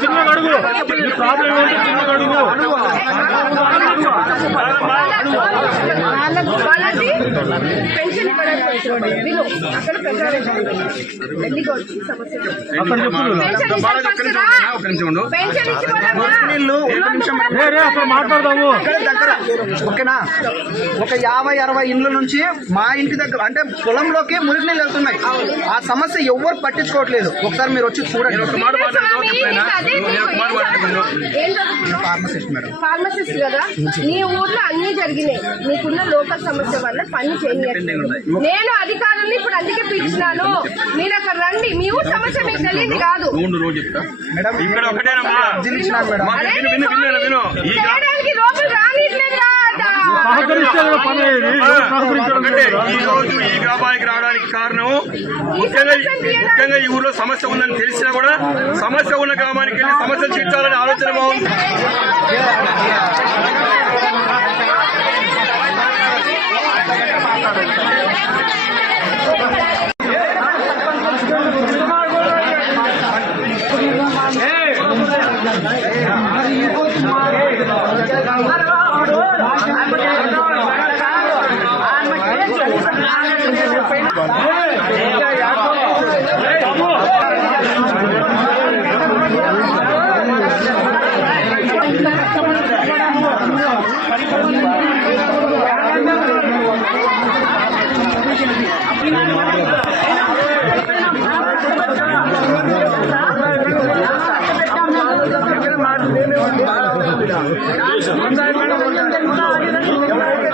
చిన్న అడుగు ప్రాబ్లం ఏంటి? చిన్న అడుగు వాళ్ళకి పెన్షన్ ఇవ్వడానికి విను అక్కడ మాట్లాడదాము ఓకేనా. ఒక 50-60 ఇండ్ల నుంచి మా ఇంటి దగ్గర అంటే పొలంలోకి మురికి నీళ్ళు వెళ్తున్నాయి. ఆ సమస్య ఎవ్వరు పట్టించుకోవట్లేదు. ఒకసారి మీరు వచ్చి చూడండి. ఫార్మసిస్ట్ కదా, నీ ఊర్లో అన్ని జరిగినాయి. నీకున్న లోకల్ సమస్య వల్ల పని చేయట్లేదు. నేను అధికారుల్ని ఇప్పుడు అందుకే పిలిచినాను. మీరు అక్కడ రండి. మీ ఊరు సమస్య మీకు తెలియదు కాదు. చేయడానికి లోపల రానిట్లేదు. ఈ రోజు ఈ వ్యాపారికి రావడానికి కారణం ముఖ్యంగా ఈ ఊర్లో సమస్య ఉందని తెలిసినా కూడా సమస్య ఉన్న గ్రామానికి వెళ్ళి సమస్యలు తీర్చాలనే ఆలోచన బాగుంది. ఎవరైతే